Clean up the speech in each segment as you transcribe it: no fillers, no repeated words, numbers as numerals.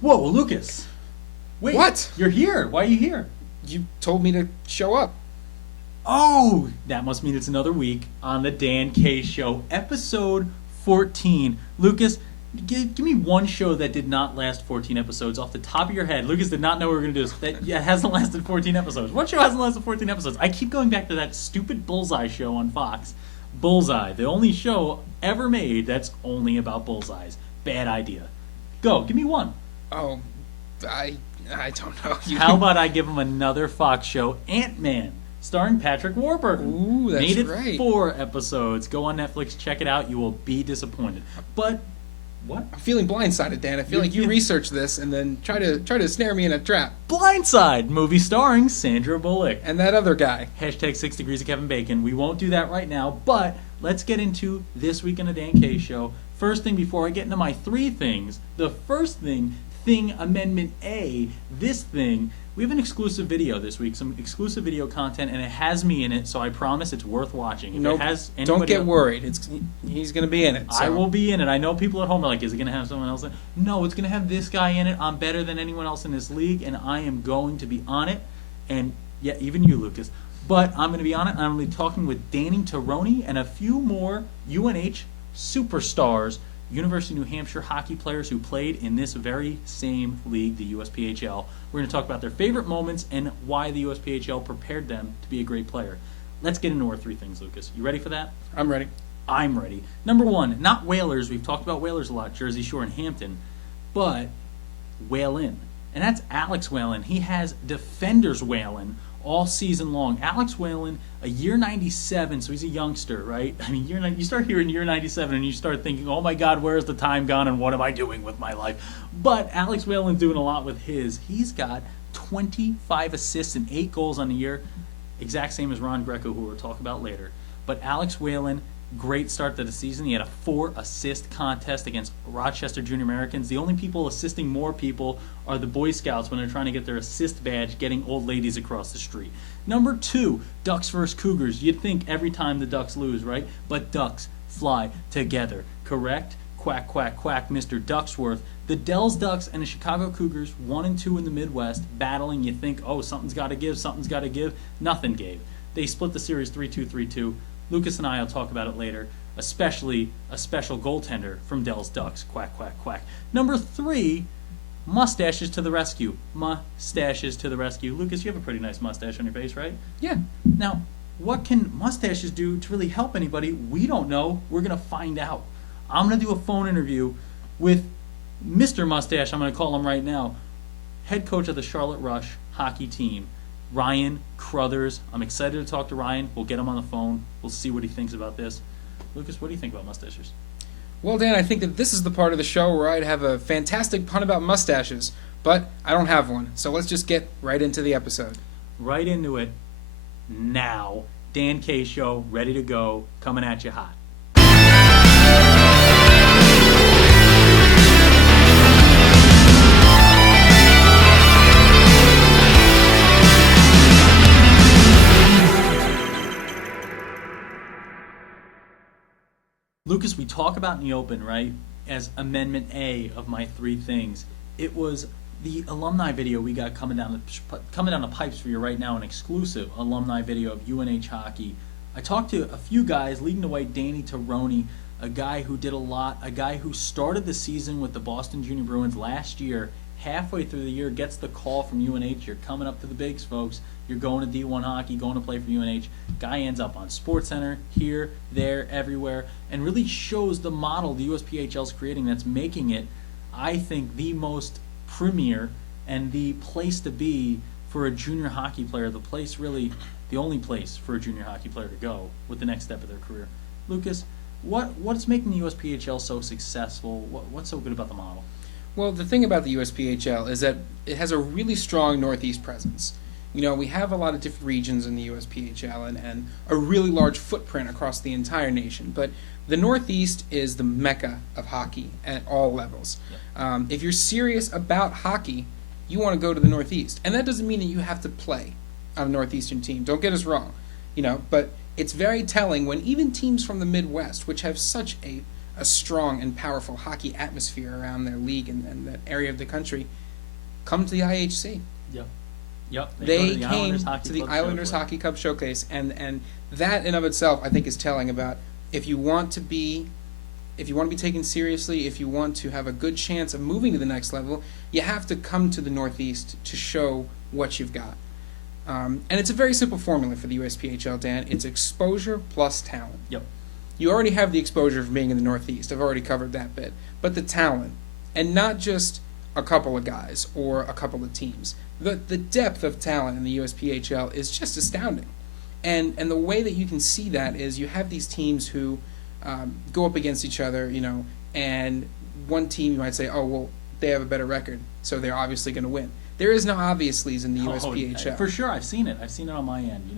Whoa, Lucas. Wait. What? You're here. Why are you here? You told me to show up. Oh, that must mean it's another week on the Dan K Show, episode 14. Lucas, give me one show that did not last 14 episodes off the top of your head. Lucas did not know we were going to do this. That hasn't lasted 14 episodes. What show hasn't lasted 14 episodes? I keep going back to that stupid Bullseye show on Fox. Bullseye, the only show ever made that's only about bullseyes. Bad idea. Go, give me one. Oh, I don't know. How about I give him another Fox show, Ant-Man, starring Patrick Warburton. Ooh, that's Made it right. 4 episodes. Go on Netflix, check it out. You will be disappointed. But what? I'm feeling blindsided, Dan. I feel like you researched this and then try to snare me in a trap. Blindside, movie starring Sandra Bullock. And that other guy. Hashtag 6 Degrees of Kevin Bacon. We won't do that right now, but let's get into This Week in the Dan K Show. First thing, before I get into my 3 things, the first thing Amendment A, this thing, we have an exclusive video this week, some exclusive video content, and it has me in it, so I promise it's worth watching. If Nope. it has Don't get else, worried. He's going to be in it. So. I will be in it. I know people at home are like, is it going to have someone else in it? No, it's going to have this guy in it. I'm better than anyone else in this league, and I am going to be on it. And, yeah, even you, Lucas. But I'm going to be on it. I'm going to be talking with Danny Taroni and a few more UNH superstars, University of New Hampshire hockey players who played in this very same league, the USPHL. We're going to talk about their favorite moments and why the USPHL prepared them to be a great player. Let's get into our 3 things, Lucas. You ready for that? I'm ready. I'm ready. Number 1, not Whalers. We've talked about Whalers a lot, Jersey Shore and Hampton, but Whalen. And that's Alex Whalen. He has Defenders Whalen all season long. Alex Whalen, a year 97, so he's a youngster, right? I mean, you start hearing year 97 and you start thinking, oh my God, where's the time gone and what am I doing with my life? But Alex Whalen's doing a lot with his. He's got 25 assists and 8 goals on the year, exact same as Ron Greco, who we'll talk about later. But Alex Whalen, great start to the season. He had a 4-assist contest against Rochester Junior Americans. The only people assisting more people are the Boy Scouts when they're trying to get their assist badge, getting old ladies across the street. Number 2, Ducks versus Cougars. You'd think every time the Ducks lose, right? But Ducks fly together, correct? Quack, quack, quack, Mr. Ducksworth. The Dells Ducks and the Chicago Cougars, 1 and 2 in the Midwest, battling. You think, oh, something's got to give, something's got to give. Nothing gave. They split the series 3-2, 3-2. Lucas and I will talk about it later, especially a special goaltender from Dell's Ducks. Quack, quack, quack. Number 3, mustaches to the rescue. Mustaches to the rescue. Lucas, you have a pretty nice mustache on your face, right? Yeah. Now, what can mustaches do to really help anybody? We don't know. We're going to find out. I'm going to do a phone interview with Mr. Mustache, I'm going to call him right now, head coach of the Charlotte Rush hockey team, Ryan Cruthers. I'm excited to talk to Ryan. We'll get him on the phone. We'll see what he thinks about this. Lucas, what do you think about mustaches? Well, Dan, I think that this is the part of the show where I'd have a fantastic pun about mustaches, but I don't have one. So let's just get right into the episode. Right into it now. Dan K Show, ready to go, coming at you hot. Lucas, we talk about in the open, right, as Amendment A of my 3 things. It was the alumni video we got coming down the pipes for you right now, an exclusive alumni video of UNH hockey. I talked to a few guys, leading the way Danny Taroni, a guy who did a lot, a guy who started the season with the Boston Junior Bruins last year. Halfway through the year, gets the call from UNH, you're coming up to the bigs, folks. You're going to D1 hockey, going to play for UNH. Guy ends up on SportsCenter, here, there, everywhere, and really shows the model the USPHL is creating that's making it, I think, the most premier and the place to be for a junior hockey player, the place really, the only place for a junior hockey player to go with the next step of their career. Lucas, what's making the USPHL so successful? What's so good about the model? Well, the thing about the USPHL is that it has a really strong Northeast presence. You know, we have a lot of different regions in the USPHL and a really large footprint across the entire nation. But the Northeast is the mecca of hockey at all levels. Yep. If you're serious about hockey, you want to go to the Northeast. And that doesn't mean that you have to play on a Northeastern team. Don't get us wrong. You know, but it's very telling when even teams from the Midwest, which have such a a strong and powerful hockey atmosphere around their league and that area of the country come to the IHC. Yep. They came to the Islanders Hockey Cup Showcase, and that in of itself, I think, is telling about if you want to be taken seriously, if you want to have a good chance of moving to the next level, you have to come to the Northeast to show what you've got. And it's a very simple formula for the USPHL, Dan. It's exposure plus talent. Yep. You already have the exposure from being in the Northeast. I've already covered that bit. But the talent, and not just a couple of guys or a couple of teams. The depth of talent in the USPHL is just astounding. And the way that you can see that is you have these teams who go up against each other, and one team you might say, oh, well, they have a better record, so they're obviously going to win. There is no obviouslies in the USPHL. For sure, I've seen it. I've seen it on my end,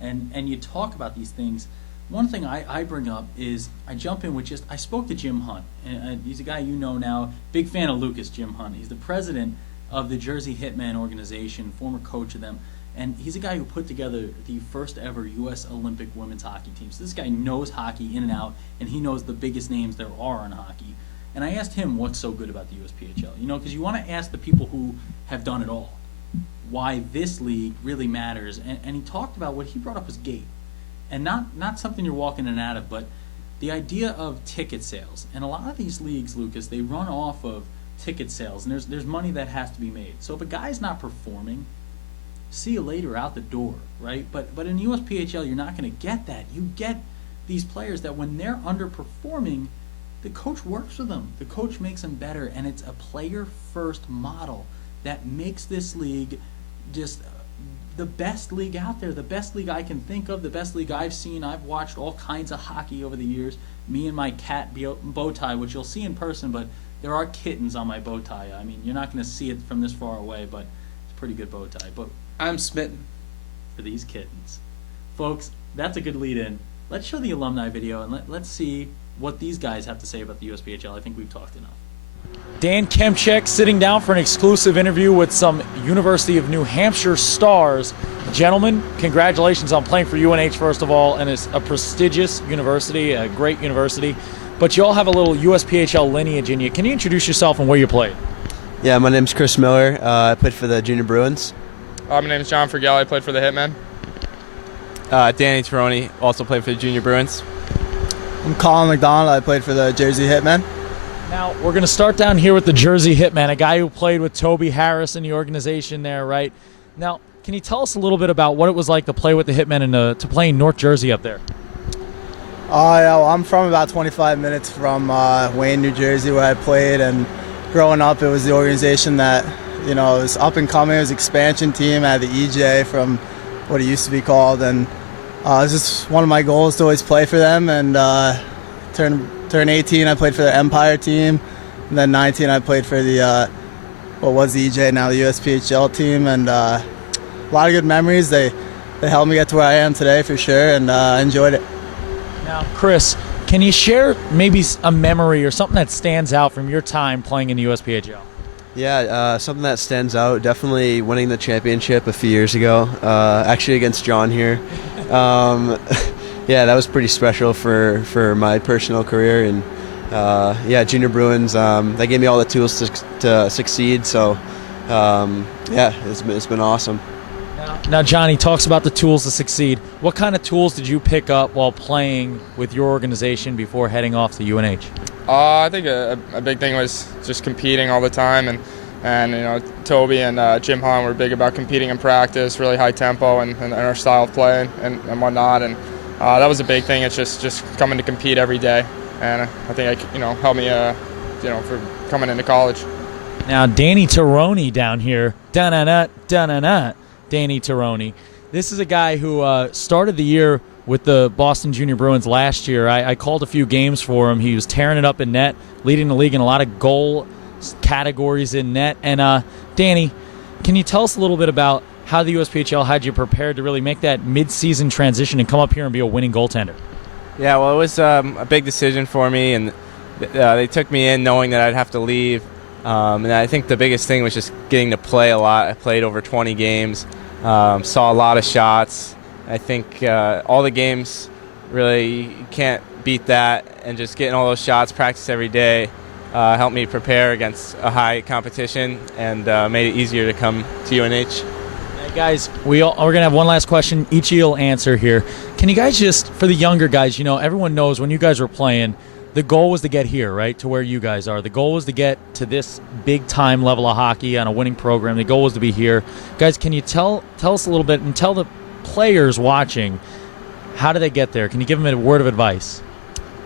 And you talk about these things. One thing I bring up is I jump in with I spoke to Jim Hunt, and he's a guy you know now, big fan of Lucas, Jim Hunt. He's the president of the Jersey Hitmen organization, former coach of them, and he's a guy who put together the first ever U.S. Olympic women's hockey team. So this guy knows hockey in and out, and he knows the biggest names there are in hockey. And I asked him what's so good about the USPHL, because you want to ask the people who have done it all why this league really matters. And he talked about what he brought up was gate. And not something you're walking in and out of, but the idea of ticket sales. And a lot of these leagues, Lucas, they run off of ticket sales, and there's money that has to be made. So if a guy's not performing, see you later, out the door, right? But in USPHL, you're not going to get that. You get these players that when they're underperforming, the coach works with them. The coach makes them better, and it's a player-first model that makes this league just the best league out there, the best league I can think of, the best league I've seen. I've watched all kinds of hockey over the years. Me and my cat bow tie, which you'll see in person, but there are kittens on my bow tie. I mean, you're not going to see it from this far away, but it's a pretty good bow tie. But I'm smitten for these kittens. Folks, that's a good lead-in. Let's show the alumni video, and let's see what these guys have to say about the USPHL. I think we've talked enough. Dan Kemchek sitting down for an exclusive interview with some University of New Hampshire stars. Gentlemen, congratulations on playing for UNH, first of all, and it's a prestigious university, a great university. But you all have a little USPHL lineage in you. Can you introduce yourself and where you played? Yeah, my name's Chris Miller. I played for the Junior Bruins. My name's John Frigel. I played for the Hitmen. Danny Tironi, also played for the Junior Bruins. I'm Colin McDonald. I played for the Jersey Hitmen. Now, we're going to start down here with the Jersey Hitmen, a guy who played with Toby Harris in the organization there, right? Now, can you tell us a little bit about what it was like to play with the Hitmen and to play in North Jersey up there? Yeah, well, I'm from about 25 minutes from Wayne, New Jersey, where I played. And growing up, it was the organization that, it was up and coming. It was an expansion team. I had the EJ from what it used to be called. And it was just one of my goals to always play for them. And turn 18, I played for the Empire team. And then 19, I played for the, what was the EJ, now the USPHL team. And a lot of good memories. They helped me get to where I am today for sure, and I enjoyed it. Now, Chris, can you share maybe a memory or something that stands out from your time playing in the USPHL? Yeah, something that stands out, definitely winning the championship a few years ago, actually against John here. Yeah, that was pretty special for my personal career. And yeah, Junior Bruins, they gave me all the tools to succeed. So yeah, it's been awesome. Now, Johnny talks about the tools to succeed. What kind of tools did you pick up while playing with your organization before heading off to UNH? I think a big thing was just competing all the time, and Toby and Jim Hahn were big about competing in practice, really high tempo, and our style of play and whatnot. And that was a big thing. It's just coming to compete every day, and I think helped me for coming into college. Now, Danny Tironi down here, Danny Tironi. This is a guy who started the year with the Boston Junior Bruins last year. I called a few games for him. He was tearing it up in net, leading the league in a lot of goal categories in net. And Danny, can you tell us a little bit about how the USPHL had you prepared to really make that mid-season transition and come up here and be a winning goaltender? Yeah, well, it was a big decision for me, and they took me in knowing that I'd have to leave. And I think the biggest thing was just getting to play a lot. I played over 20 games, saw a lot of shots. I think all the games really can't beat that, and just getting all those shots, practice every day, helped me prepare against a high competition and made it easier to come to UNH. Hey guys, we're going to have one last question. Each of you will answer here. Can you guys just, for the younger guys, everyone knows when you guys were playing, the goal was to get here, right, to where you guys are. The goal was to get to this big-time level of hockey on a winning program. The goal was to be here. Guys, can you tell us a little bit and tell the players watching, how do they get there? Can you give them a word of advice?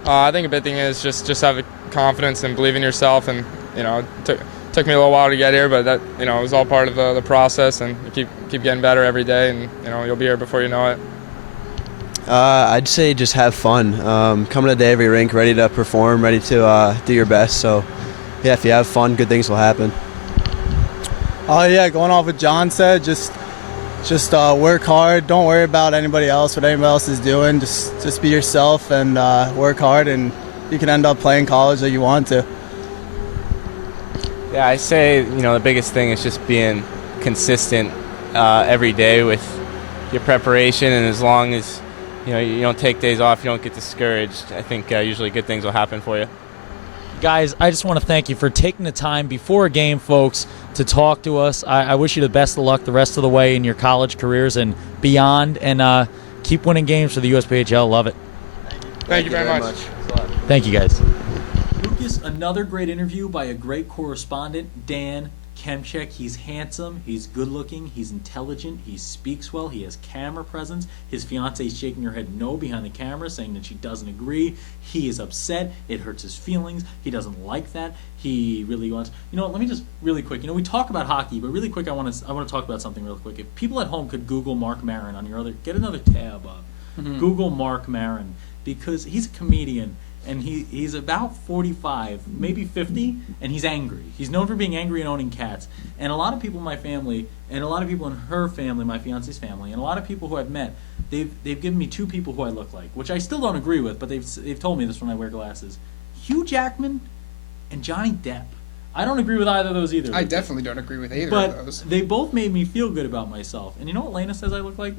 I think a big thing is just have confidence and believe in yourself. And it took me a little while to get here, but that it was all part of the process. And you keep getting better every day, and you'll be here before you know it. I'd say just have fun. Come to every rink ready to perform, ready to do your best. So, yeah, if you have fun, good things will happen. Oh yeah, going off what John said, just work hard. Don't worry about anybody else, what anybody else is doing. Just be yourself and work hard, and you can end up playing college like you want to. Yeah, I say, the biggest thing is just being consistent every day with your preparation, and as long as you don't take days off, you don't get discouraged, I think usually good things will happen for you. Guys, I just want to thank you for taking the time before a game, folks, to talk to us. I wish you the best of luck the rest of the way in your college careers and beyond, and keep winning games for the USPHL. Love it. Thank you very much. Thank you, guys. Lucas, another great interview by a great correspondent, Dan Kemchek. He's handsome, he's good-looking, he's intelligent, he speaks well, he has camera presence. His fiancee's shaking her head no behind the camera, saying that she doesn't agree. He is upset. It hurts his feelings. He doesn't like that. He really wants... let me just really quick... we talk about hockey, but really quick, I want to talk about something real quick. If people at home could Google Mark Maron on your other... Get another tab up. Google Mark Maron, because he's a comedian, and he's about 45, maybe 50, and he's angry. He's known for being angry and owning cats. And a lot of people in my family, and a lot of people in her family, my fiance's family, and a lot of people who I've met, they've given me two people who I look like, which I still don't agree with, but they've told me this when I wear glasses. Hugh Jackman and Johnny Depp. I don't agree with either of those either. I definitely don't agree with either of those. But they both made me feel good about myself. And you know what Lena says I look like?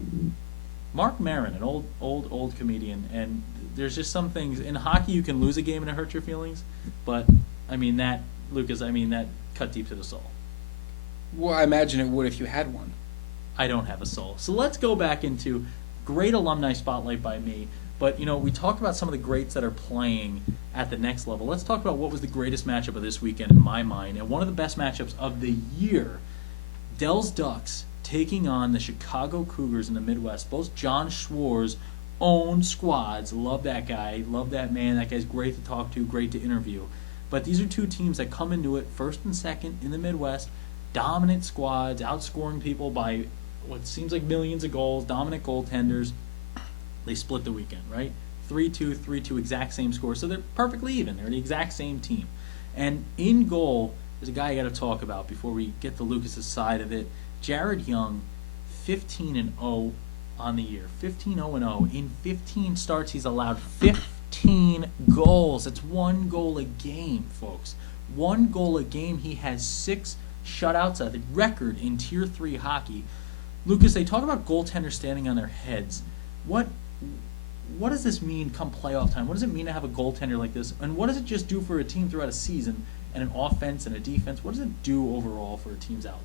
Mark Maron, an old comedian, and there's just some things in hockey you can lose a game and it hurts your feelings, but Lucas, that cut deep to the soul. Well, I imagine it would if you had one. I don't have a soul. So let's go back into great alumni spotlight by me. But we talk about some of the greats that are playing at the next level. Let's talk about what was the greatest matchup of this weekend in my mind, and one of the best matchups of the year. Dell's Ducks taking on the Chicago Cougars in the Midwest. Both John Schwar's own squads. Love that guy. Love that man. That guy's great to talk to, great to interview. But these are two teams that come into it first and second in the Midwest. Dominant squads, outscoring people by what seems like millions of goals, dominant goaltenders. They split the weekend, right? 3-2, 3-2, exact same score. So they're perfectly even. They're the exact same team. And in goal, there's a guy I got to talk about before we get to Lucas's side of it. Jared Young, 15-0 on the year. 15-0-0. In 15 starts, he's allowed 15 goals. That's one goal a game, folks. One goal a game. He has 6 shutouts, a record in Tier 3 hockey. Lucas, they talk about goaltenders standing on their heads. What does this mean come playoff time? What does it mean to have a goaltender like this? And what does it just do for a team throughout a season and an offense and a defense? What does it do overall for a team's outlook?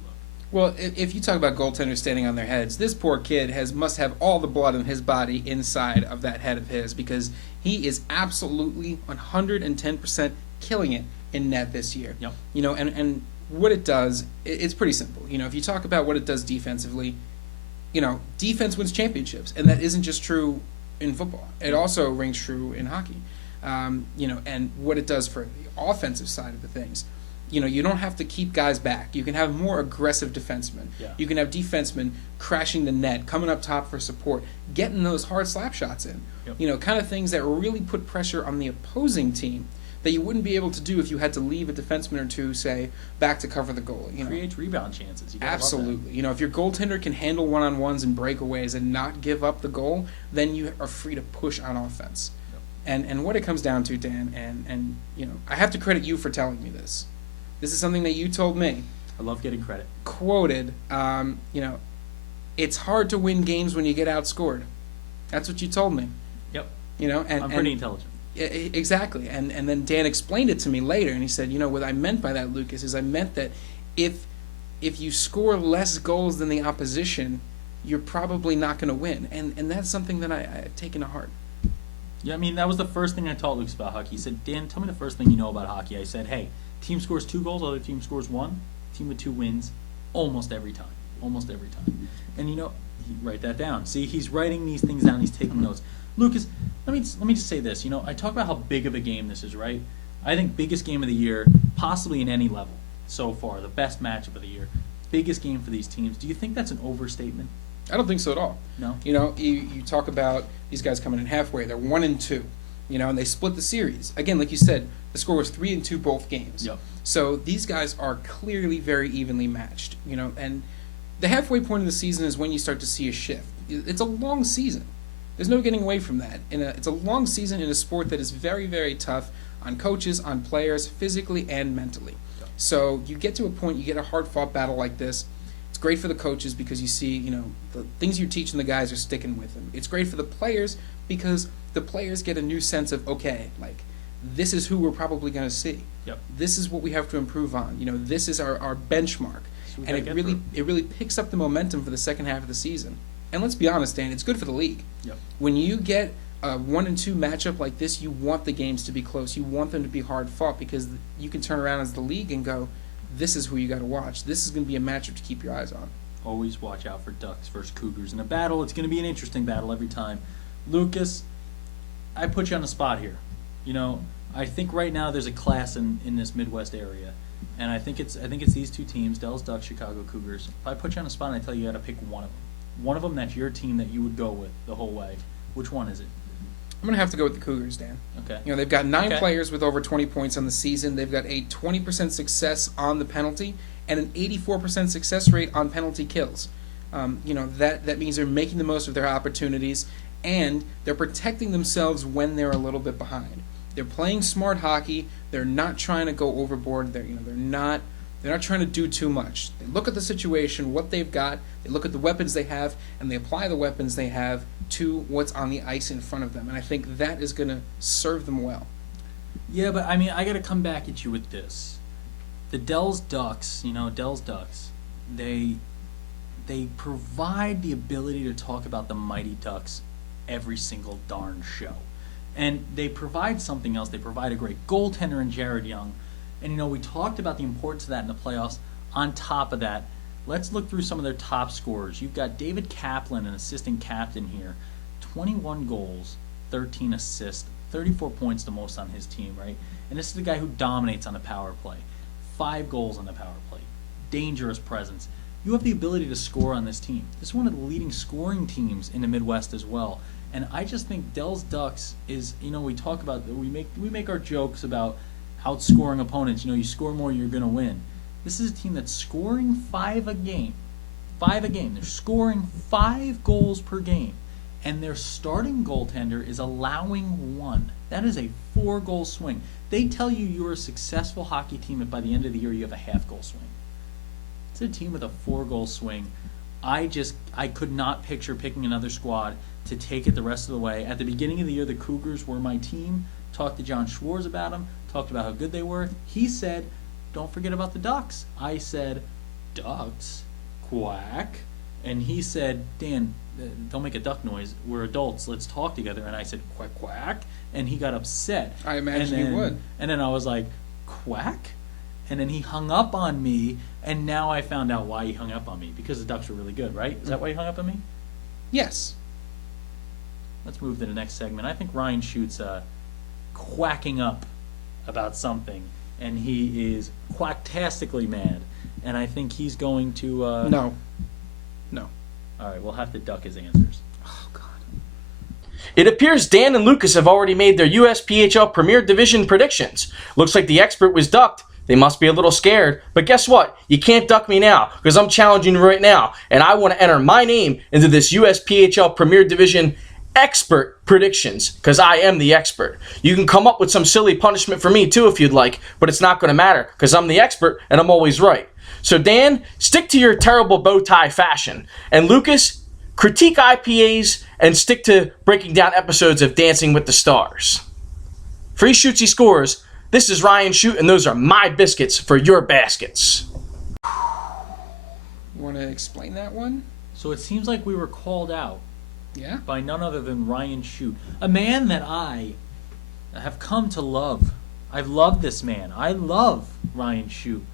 Well, if you talk about goaltenders standing on their heads, this poor kid must have all the blood in his body inside of that head of his, because he is absolutely 110% killing it in net this year. Yep. And what it does, it's pretty simple. If you talk about what it does defensively, defense wins championships, and that isn't just true in football. It also rings true in hockey. And what it does for the offensive side of the things. You don't have to keep guys back. You can have more aggressive defensemen. Yeah. You can have defensemen crashing the net, coming up top for support, getting those hard slap shots in. Yep. Kind of things that really put pressure on the opposing team that you wouldn't be able to do if you had to leave a defenseman or two, say, back to cover the goal. Creates rebound chances. You gotta Absolutely. If your goaltender can handle one-on-ones and breakaways and not give up the goal, then you are free to push on offense. Yep. And what it comes down to, Dan, and I have to credit you for telling me this. This is something that you told me. I love getting credit. Quoted, it's hard to win games when you get outscored. That's what you told me. Yep. And I'm pretty intelligent. Exactly. And then Dan explained it to me later, and he said, what I meant by that, Lucas, is I meant that if you score less goals than the opposition, you're probably not going to win. And that's something that I've taken to heart. Yeah, I mean, that was the first thing I taught Lucas about hockey. He said, Dan, tell me the first thing you know about hockey. I said, hey, team scores 2 goals, other team scores 1. Team with 2 wins almost every time. Almost every time. And, write that down. See, he's writing these things down. He's taking notes. Lucas, let me just say this. I talk about how big of a game this is, right? I think biggest game of the year, possibly in any level so far, the best matchup of the year. Biggest game for these teams. Do you think that's an overstatement? I don't think so at all. No. You talk about these guys coming in halfway. They're 1-2, and they split the series. Again, like you said, the score was 3-2 both games. Yep. So these guys are clearly very evenly matched. And the halfway point of the season is when you start to see a shift. It's a long season. There's no getting away from that. It's a long season in a sport that is very, very tough on coaches, on players, physically and mentally. Yep. So you get to a point, you get a hard-fought battle like this. It's great for the coaches because you see, the things you're teaching the guys are sticking with them. It's great for the players because the players get a new sense of, okay, like, this is who we're probably going to see. Yep. This is what we have to improve on. This is our benchmark. So and it really picks up the momentum for the second half of the season. And let's be honest, Dan, it's good for the league. Yep. When you get a 1-2 matchup like this, you want the games to be close. You want them to be hard fought because you can turn around as the league and go, this is who you got to watch. This is going to be a matchup to keep your eyes on. Always watch out for Ducks versus Cougars in a battle. It's going to be an interesting battle every time. Lucas, I put you on the spot here. I think right now there's a class in this Midwest area, and I think it's these 2 teams, Dells Ducks, Chicago Cougars. If I put you on the spot and I tell you got to pick one of them. One of them that's your team that you would go with the whole way. Which one is it? I'm going to have to go with the Cougars, Dan. Okay. They've got 9 players with over 20 points on the season. They've got a 20% success on the penalty and an 84% success rate on penalty kills. That means they're making the most of their opportunities, and they're protecting themselves when they're a little bit behind. They're playing smart hockey. They're not trying to go overboard. They're not trying to do too much. They look at the situation, what they've got, they look at the weapons they have, and they apply the weapons they have to what's on the ice in front of them. And I think that is going to serve them well. Yeah, but I got to come back at you with this. The Dells Ducks, they provide the ability to talk about the Mighty Ducks every single darn show. And they provide something else. They provide a great goaltender in Jared Young. And, we talked about the importance of that in the playoffs. On top of that, let's look through some of their top scorers. You've got David Kaplan, an assistant captain here. 21 goals, 13 assists, 34 points the most on his team, right? And this is the guy who dominates on the power play. 5 goals on the power play. Dangerous presence. You have the ability to score on this team. This is one of the leading scoring teams in the Midwest as well. And I just think Dells Ducks is, we talk about, we make our jokes about outscoring opponents. You score more, you're going to win. This is a team that's scoring 5 a game. 5 a game. They're scoring 5 goals per game. And their starting goaltender is allowing 1. That is a 4-goal swing. They tell you you're a successful hockey team if by the end of the year you have a half-goal swing. It's a team with a 4-goal swing. I could not picture picking another squad to take it the rest of the way. At the beginning of the year, the Cougars were my team. Talked to John Schwartz about them. Talked about how good they were. He said, don't forget about the Ducks. I said, Ducks? Quack. And he said, Dan, don't make a duck noise. We're adults. Let's talk together. And I said, quack, quack. And he got upset. I imagine he would. And then I was like, quack? And then he hung up on me. And now I found out why he hung up on me. Because the Ducks were really good, right? Is that why he hung up on me? Yes. Let's move to the next segment. I think Ryan Schutt's quacking up about something. And he is quacktastically mad. And I think he's going to... No. All right, we'll have to duck his answers. Oh, God. It appears Dan and Lucas have already made their USPHL Premier Division predictions. Looks like the expert was ducked. They must be a little scared. But guess what? You can't duck me now because I'm challenging you right now. And I want to enter my name into this USPHL Premier Division expert predictions because I am the expert. You can come up with some silly punishment for me too if you'd like, but it's not going to matter because I'm the expert and I'm always right. So Dan, stick to your terrible bow tie fashion. And Lucas, critique IPAs and stick to breaking down episodes of Dancing with the Stars. Free shoots, he scores. This is Ryan Shoot, and those are my biscuits for your baskets. You want to explain that one? So it seems like we were called out Yeah. by none other than Ryan Shoot, a man that I have come to love. I've loved this man. I love Ryan Shoot,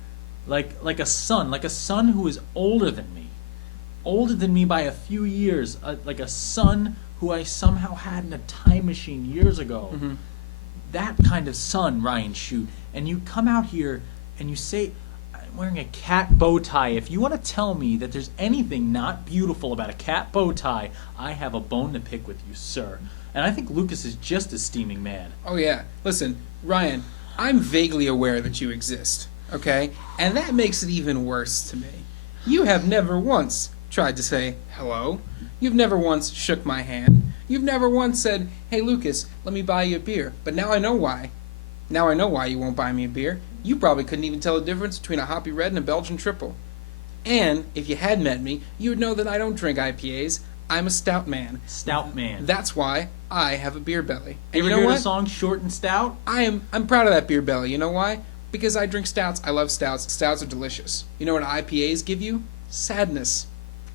like a son who is older than me by a few years, like a son who I somehow had in a time machine years ago. Mm-hmm. That kind of son, Ryan Shoot. And you come out here and you say, I'm wearing a cat bow tie. If you want to tell me that there's anything not beautiful about a cat bow tie, I have a bone to pick with you, sir. And I think Lucas is just as steaming mad. Oh, yeah. Listen, Ryan, I'm vaguely aware that you exist, okay? And that makes it even worse to me. You have never once tried to say hello. You've never once shook my hand. You've never once said, hey, Lucas, let me buy you a beer. But now I know why. Now I know why you won't buy me a beer. You probably couldn't even tell the difference between a Hoppy Red and a Belgian Triple. And if you had met me, you would know that I don't drink IPAs. I'm a stout man. Stout man. That's why I have a beer belly. And You you ever know heard what? the song Short and Stout? I'm proud of that beer belly. You know why? Because I drink stouts. I love stouts. Stouts are delicious. You know what IPAs give you? Sadness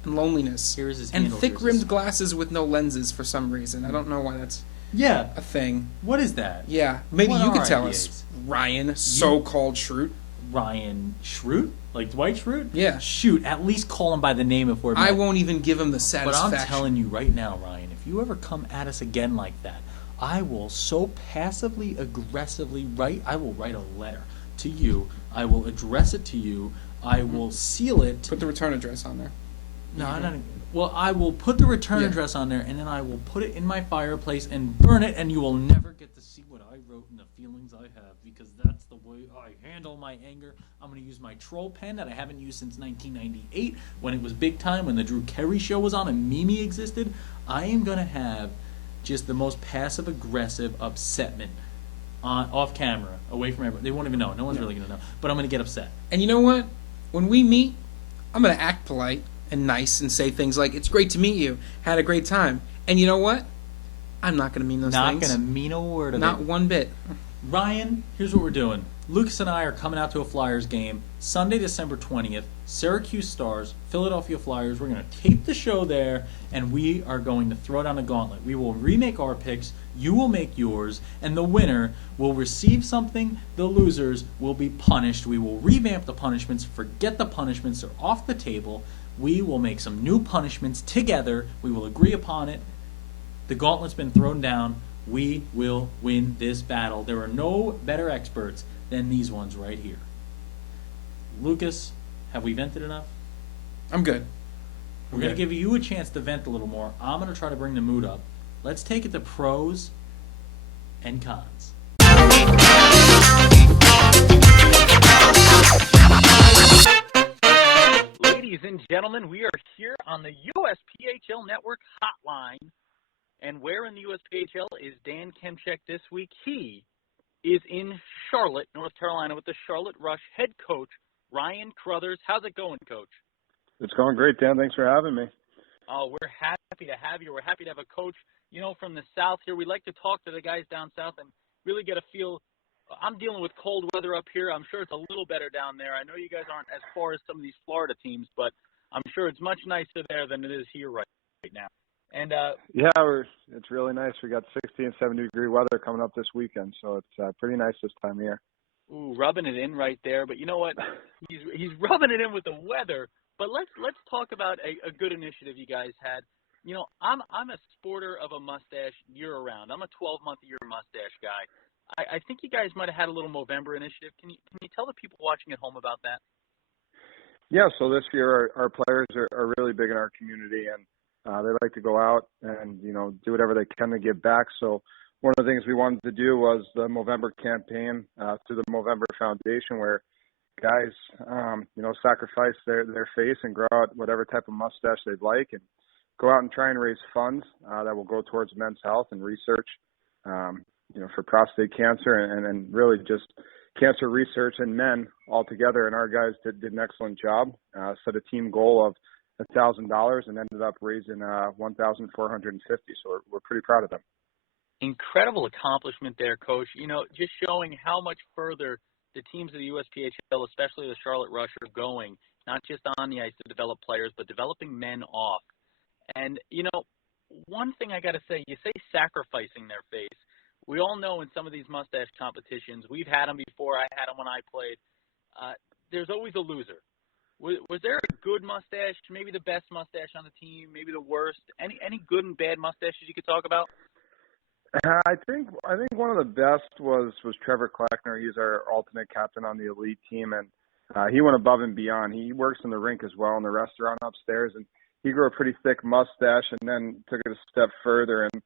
and loneliness. Here's his and handle, here's thick-rimmed his- glasses with no lenses for some reason. I don't know why that's Yeah. a thing. What is that? Yeah, maybe What you are could tell IPAs? us, Ryan, so-called Shroot. Ryan Schrute? Like Dwight Schrute? Yeah. Shoot, at least call him by the name if we're I met. won't even give him the But satisfaction. I'm telling you right now, Ryan, if you ever come at us again like that, I will so passively, aggressively I will write a letter to you. I will address it to you. I will seal it. Put the return address on there. No, I don't. Well, I will put the return Yeah. address on there, and then I will put it in my fireplace and burn it, and you will never get to see what I wrote and the feelings I have, because that's the way I handle my anger. I'm going to use my troll pen that I haven't used since 1998, when it was big time, when the Drew Carey show was on and Mimi existed. I am going to have just the most passive-aggressive upsetment off camera, away from everyone. They won't even know. No one's really going to know. But I'm going to get upset. And you know what? When we meet, I'm going to act polite and nice and say things like, it's great to meet you. Had a great time. And you know what? I'm not going to mean those Not things. going to mean a word of it. Not one bit. Ryan, here's what we're doing. Lucas and I are coming out to a Flyers game Sunday, December 20th. Syracuse Stars, Philadelphia Flyers. We're going to tape the show there, and we are going to throw down a gauntlet. We will remake our picks. You will make yours, and the winner will receive something. The losers will be punished. We will revamp the punishments. Forget the punishments. They're off the table. We will make some new punishments together. We will agree upon it. The gauntlet's been thrown down. We will win this battle. There are no better experts than these ones right here. Lucas, have we vented enough? I'm good. We're going to give you a chance to vent a little more. I'm going to try to bring the mood up. Let's take it to pros and cons. Ladies and gentlemen, we are here on the USPHL Network hotline. And where in the USPHL is Dan Kemchek this week? He is in Charlotte, North Carolina, with the Charlotte Rush head coach, Ryan Cruthers. How's it going, Coach? It's going great, Dan. Thanks for having me. Oh, we're happy to have you. We're happy to have a coach, from the South here. We like to talk to the guys down South and really get a feel. I'm dealing with cold weather up here. I'm sure it's a little better down there. I know you guys aren't as far as some of these Florida teams, but I'm sure it's much nicer there than it is here right now. And yeah, it's really nice. We got 60 and 70-degree weather coming up this weekend, so it's pretty nice this time of year. ooh, rubbing it in right there. But you know what? He's rubbing it in with the weather. But let's talk about a good initiative you guys had. I'm a sporter of a mustache year-round. I'm a 12-month-a-year mustache guy. I think you guys might have had a little Movember initiative. Can you tell the people watching at home about that? Yeah, so this year our players are really big in our community, and they like to go out and, do whatever they can to give back. So one of the things we wanted to do was the Movember campaign through the Movember Foundation, where guys, sacrifice their face and grow out whatever type of mustache they'd like and go out and try and raise funds that will go towards men's health and research, for prostate cancer and really just cancer research in men altogether. And our guys did an excellent job, set a team goal of $1,000 and ended up raising $1,450. So we're pretty proud of them. Incredible accomplishment there, Coach. Just showing how much further the teams of the USPHL, especially the Charlotte Rush, are going, not just on the ice to develop players, but developing men off. And, one thing I got to say, you say sacrificing their face. We all know in some of these mustache competitions, we've had them before, I had them when I played, there's always a loser. Was there a good mustache, maybe the best mustache on the team, maybe the worst? Any good and bad mustaches you could talk about? I think one of the best was Trevor Kleckner. He's our alternate captain on the elite team, and he went above and beyond. He works in the rink as well in the restaurant upstairs, and he grew a pretty thick mustache and then took it a step further and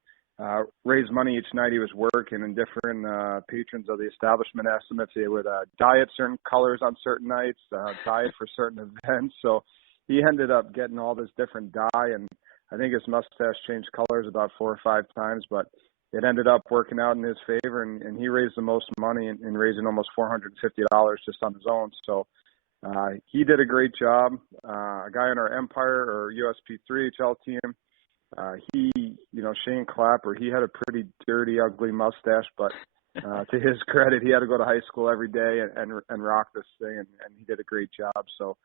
raised money each night he was working, and different patrons of the establishment estimates they would diet certain colors on certain nights, diet for certain events. So he ended up getting all this different dye, and I think his mustache changed colors about 4 or 5 times, but it ended up working out in his favor, and he raised the most money in raising almost $450 just on his own. So he did a great job. A guy on our Empire or USP3HL team, Shane Clapper, he had a pretty dirty, ugly mustache, but to his credit, he had to go to high school every day and rock this thing, and he did a great job. So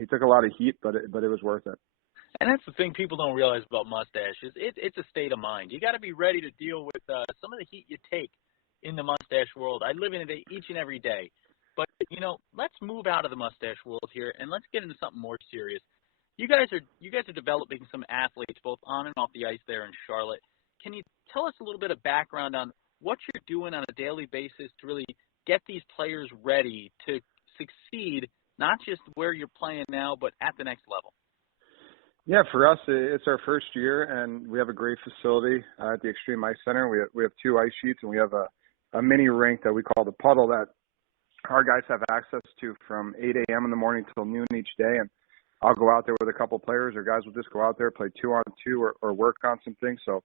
he took a lot of heat, but it was worth it. And that's the thing people don't realize about mustaches. It's a state of mind. You got to be ready to deal with some of the heat you take in the mustache world. I live in it each and every day. But, let's move out of the mustache world here, and let's get into something more serious. You guys are developing some athletes both on and off the ice there in Charlotte. Can you tell us a little bit of background on what you're doing on a daily basis to really get these players ready to succeed, not just where you're playing now, but at the next level? Yeah, for us, it's our first year, and we have a great facility at the Extreme Ice Center. We have 2 ice sheets, and we have a mini rink that we call the Puddle that our guys have access to from 8 a.m. in the morning till noon each day. And I'll go out there with a couple players, or guys will just go out there, play 2-on-2 or work on some things. So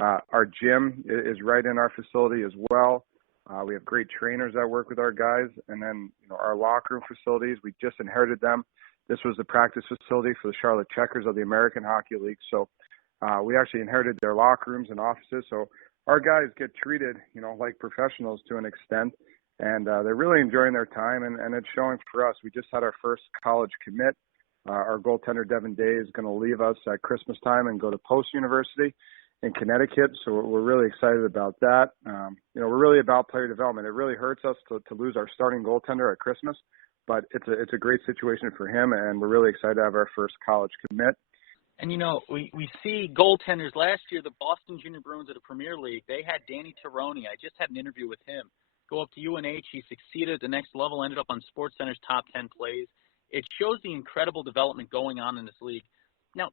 our gym is right in our facility as well. We have great trainers that work with our guys. And then our locker room facilities, we just inherited them. This was the practice facility for the Charlotte Checkers of the American Hockey League. So we actually inherited their locker rooms and offices. So our guys get treated, like professionals to an extent. And they're really enjoying their time, and it's showing for us. We just had our first college commit. Our goaltender, Devin Day, is going to leave us at Christmas time and go to Post University in Connecticut. So we're really excited about that. We're really about player development. It really hurts us to lose our starting goaltender at Christmas, but it's a great situation for him, and we're really excited to have our first college commit. And, we see goaltenders. Last year, the Boston Junior Bruins of the Premier League, they had Danny Tironi. I just had an interview with him. Go up to UNH. He succeeded at the next level, ended up on SportsCenter's top 10 plays. It shows the incredible development going on in this league. Now,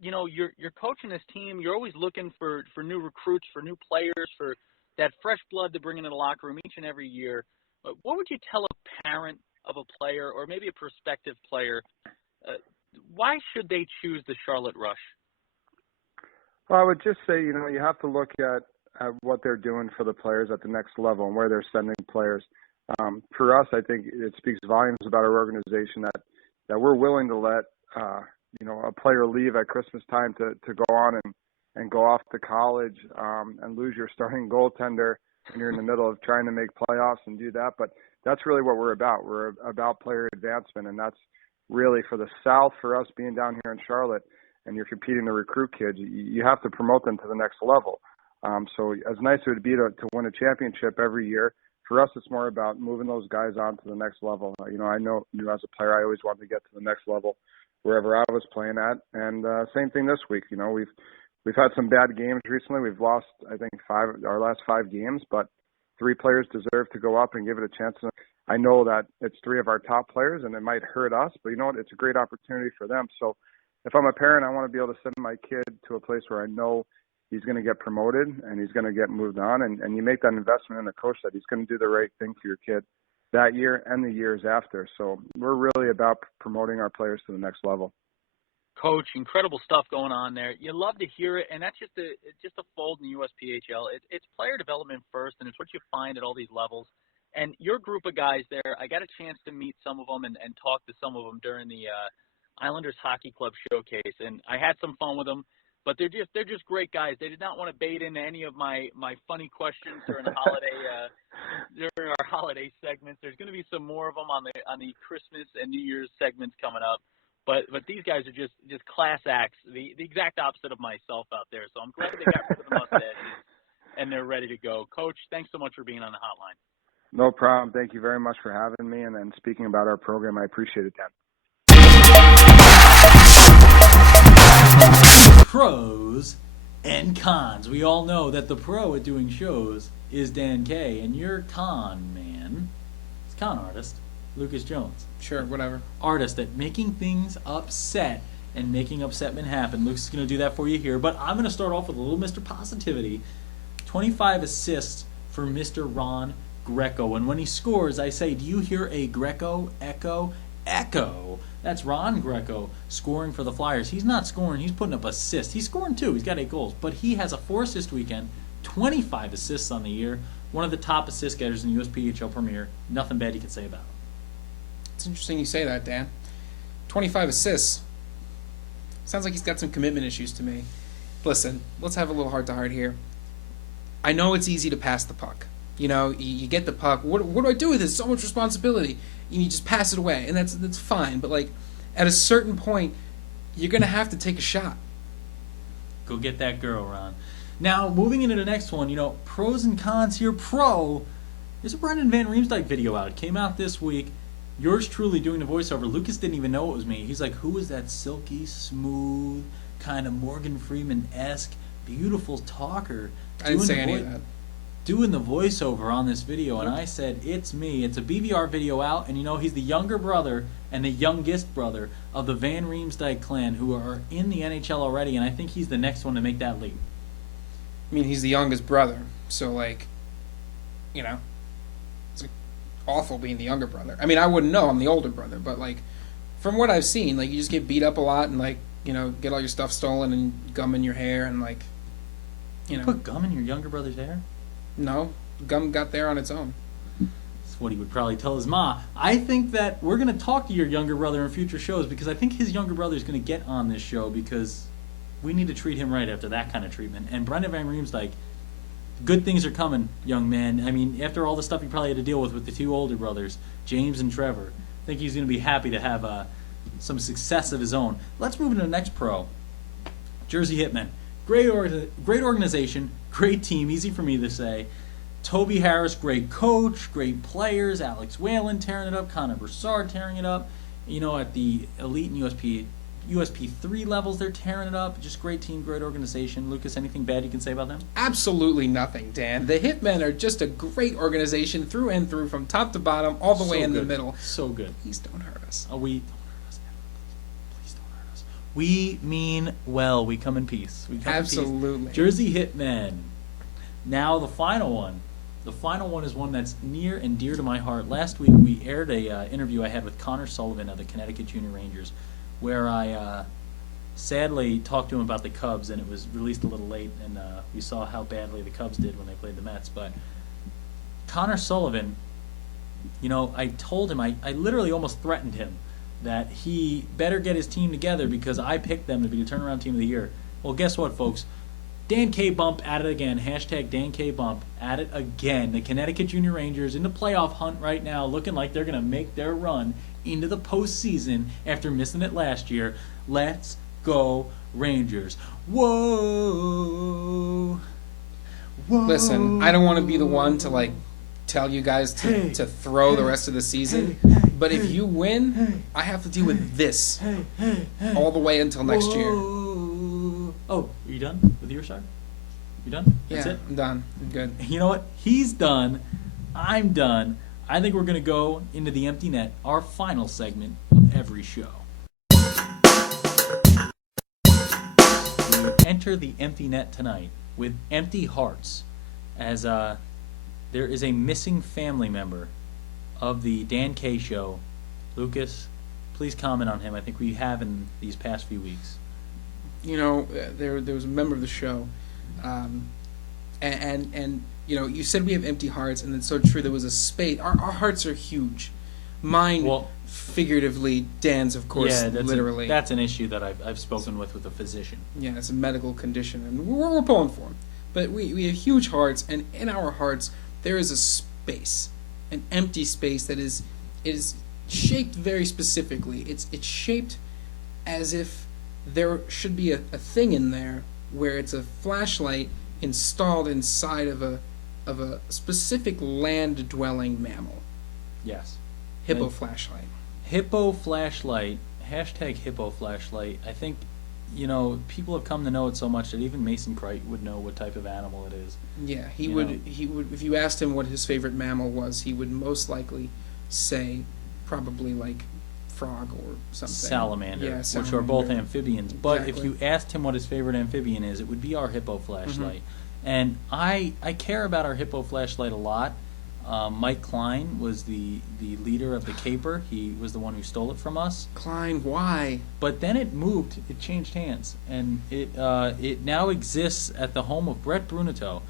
you're coaching this team. You're always looking for new recruits, for new players, for that fresh blood to bring into the locker room each and every year. But what would you tell a parent of a player or maybe a prospective player? Why should they choose the Charlotte Rush? Well, I would just say, you have to look at what they're doing for the players at the next level and where they're sending players. For us, I think it speaks volumes about our organization that we're willing to let a player leave at Christmas time to go on and go off to college and lose your starting goaltender when you're in the middle of trying to make playoffs and do that. But that's really what we're about. We're about player advancement, and that's really for the South, for us being down here in Charlotte, and you're competing to recruit kids. You have to promote them to the next level. So as nice as it would be to win a championship every year, for us it's more about moving those guys on to the next level. I know as a player I always wanted to get to the next level wherever I was playing at. And same thing this week. We've had some bad games recently. We've lost, I think, our last 5 games, but 3 players deserve to go up and give it a chance. I know that it's 3 of our top players, and it might hurt us, but it's a great opportunity for them. So if I'm a parent, I want to be able to send my kid to a place where I know he's going to get promoted and he's going to get moved on. And you make that investment in the coach that he's going to do the right thing for your kid that year and the years after. So we're really about promoting our players to the next level. Coach, incredible stuff going on there. You love to hear it, and that's just a fold in the USPHL. It's player development first, and it's what you find at all these levels. And your group of guys there, I got a chance to meet some of them and talk to some of them during the Islanders Hockey Club showcase, and I had some fun with them. but they're just great guys. They did not want to bait into any of my funny questions during during our holiday segments. There's going to be some more of them on the Christmas and New Year's segments coming up. But these guys are just class acts, the exact opposite of myself out there. So I'm glad they got rid of the mustaches and they're ready to go. Coach, thanks so much for being on the hotline. No problem. Thank you very much for having me and speaking about our program. I appreciate it, Dan. Pros and cons. We all know that the pro at doing shows is Dan K, and your con man is con artist Lucas Jones. Sure, whatever. Artist at making things upset and making upsetment happen. Lucas is going to do that for you here, but I'm going to start off with a little Mr. Positivity. 25 assists for Mr. Ron Greco, and when he scores, I say, do you hear a Greco echo? Echo. That's Ron Greco scoring for the Flyers. He's not scoring. He's putting up assists. He's scoring too. He's got 8 goals. But he has a 4-assist weekend, 25 assists on the year, one of the top assist getters in the USPHL Premier. Nothing bad you can say about him. It's interesting you say that, Dan. 25 assists. Sounds like he's got some commitment issues to me. Listen, let's have a little heart-to-heart here. I know it's easy to pass the puck. You know, you get the puck. What do I do with this? So much responsibility. And you just pass it away, and that's fine. But, like, at a certain point, you're going to have to take a shot. Go get that girl, Ron. Now, moving into the next one, pros and cons here. Pro, there's a Brendan Van Riemsdyk video out. It came out this week. Yours truly doing the voiceover. Lucas didn't even know it was me. He's like, who is that silky, smooth, kind of Morgan Freeman-esque, beautiful talker? I didn't say any of that. Doing the voiceover on this video, and I said, it's me. It's a BVR video out, and he's the younger brother and the youngest brother of the Van Riemsdyk clan who are in the NHL already, and I think he's the next one to make that leap. I mean, he's the youngest brother, so, it's awful being the younger brother. I mean, I wouldn't know. I'm the older brother, but, from what I've seen, you just get beat up a lot and, get all your stuff stolen and gum in your hair and, You put gum in your younger brother's hair? No, gum got there on its own. That's what he would probably tell his ma. I think that we're going to talk to your younger brother in future shows because I think his younger brother is going to get on this show because we need to treat him right after that kind of treatment. And Brendan Van Riemsdyk, good things are coming, young man. I mean, after all the stuff he probably had to deal with the 2 older brothers, James and Trevor, I think he's going to be happy to have some success of his own. Let's move into the next pro. Jersey Hitmen. Great organization, great team, easy for me to say. Toby Harris, great coach, great players. Alex Whalen tearing it up. Connor Broussard tearing it up. At the elite and USP3 levels, they're tearing it up. Just great team, great organization. Lucas, anything bad you can say about them? Absolutely nothing, Dan. The Hitmen are just a great organization through and through, from top to bottom, all the way in the middle. So good. Please don't hurt us. We mean well. We come in peace. Absolutely. In peace. Jersey Hitmen. Now the final one. The final one is one that's near and dear to my heart. Last week we aired a interview I had with Connor Sullivan of the Connecticut Junior Rangers, where I sadly talked to him about the Cubs, and it was released a little late, and we saw how badly the Cubs did when they played the Mets. But Connor Sullivan, I told him, I literally almost threatened him that he better get his team together because I picked them to be the turnaround team of the year. Well, guess what, folks? Dan K. Bump at it again. Hashtag Dan K. Bump at it again. The Connecticut Junior Rangers in the playoff hunt right now, looking like they're going to make their run into the postseason after missing it last year. Let's go, Rangers. Whoa. Whoa. Listen, I don't want to be the one to, tell you guys to throw the rest of the season. But if you win, I have to deal with this all the way until next year. Oh, are you done with your side? You done? That's it? I'm done. I'm good. You know what? He's done. I'm done. I think we're going to go into the empty net, our final segment of every show. We enter the empty net tonight with empty hearts as there is a missing family member of the Dan K Show. Lucas, please comment on him. I think we have in these past few weeks. There was a member of the show, and you said we have empty hearts, and it's so true. There was a space. Our hearts are huge. Mine, Well- figuratively, Dan's, of course, Yeah, literally. that's an issue that I've spoken with a physician. Yeah, it's a medical condition, and we're pulling for him. But we have huge hearts, and in our hearts there is a space, an empty space that is shaped very specifically. It's shaped as if there should be a thing in there where it's a flashlight installed inside of a specific land-dwelling mammal. Yes. Hippo And- flashlight. Hippo flashlight, hashtag hippo flashlight. I think, people have come to know it so much that even Mason Cricht would know what type of animal it is. Yeah, he You would. know. He would. If you asked him what his favorite mammal was, he would most likely say probably like frog or something. Salamander, Yeah, which are both salamander. amphibians. But if Exactly. you asked him what his favorite amphibian is, it would be our hippo flashlight. Mm-hmm. And I care about our hippo flashlight a lot. Mike Klein was the leader of the caper. He was the one who stole it from us. Klein, why? But then it moved. It changed hands, and it now exists at the home of Brett Brunito,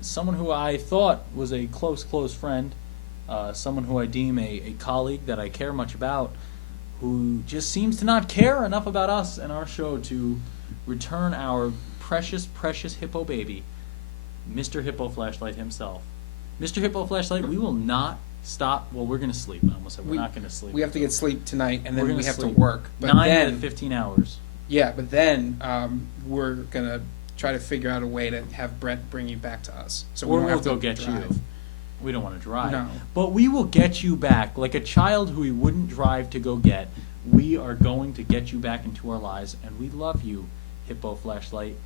someone who I thought was a close friend, someone who I deem a colleague that I care much about, who just seems to not care enough about us and our show to return our precious hippo baby, Mr. Hippo Flashlight himself. Mr. Hippo Flashlight, we will not stop. Well, we're going to sleep. I almost said we're not going to sleep. We have to get sleep tonight, and then We're we gonna have sleep to work. But 9 then, to 15 hours. yeah, but then we're gonna try to figure out a way to have Brett bring you back to us, so we Or don't we'll have to go get drive. you. We don't want to drive. No. But we will get you back. Like a child who we wouldn't drive to go get, we are going to get you back into our lives, and we love you, Hippo Flashlight,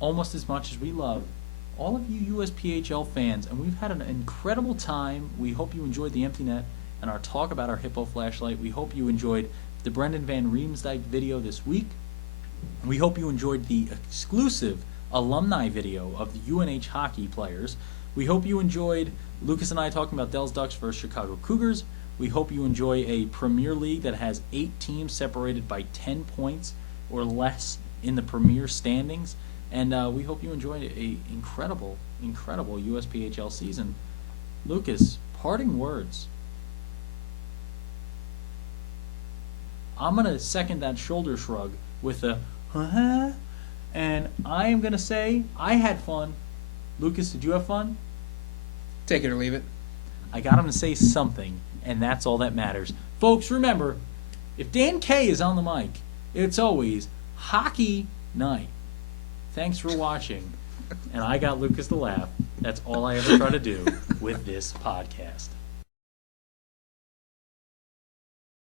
almost as much as we love all of you USPHL fans. And we've had an incredible time. We hope you enjoyed the Empty Net and our talk about our Hippo Flashlight. We hope you enjoyed the Brendan Van Riemsdyk video this week. We hope you enjoyed the exclusive alumni video of the UNH hockey players. We hope you enjoyed Lucas and I talking about Dells Ducks versus Chicago Cougars. We hope you enjoy a Premier League that has 8 teams separated by 10 points or less in the Premier standings. And we hope you enjoyed a incredible USPHL season. Lucas, parting words. I'm going to second that shoulder shrug with a and I am going to say I had fun. Lucas, did you have fun? Take it or leave it. I got him to say something, and that's all that matters. Folks, remember, if Dan K is on the mic, it's always hockey night. Thanks for watching, and I got Lucas to laugh. That's all I ever try to do with this podcast.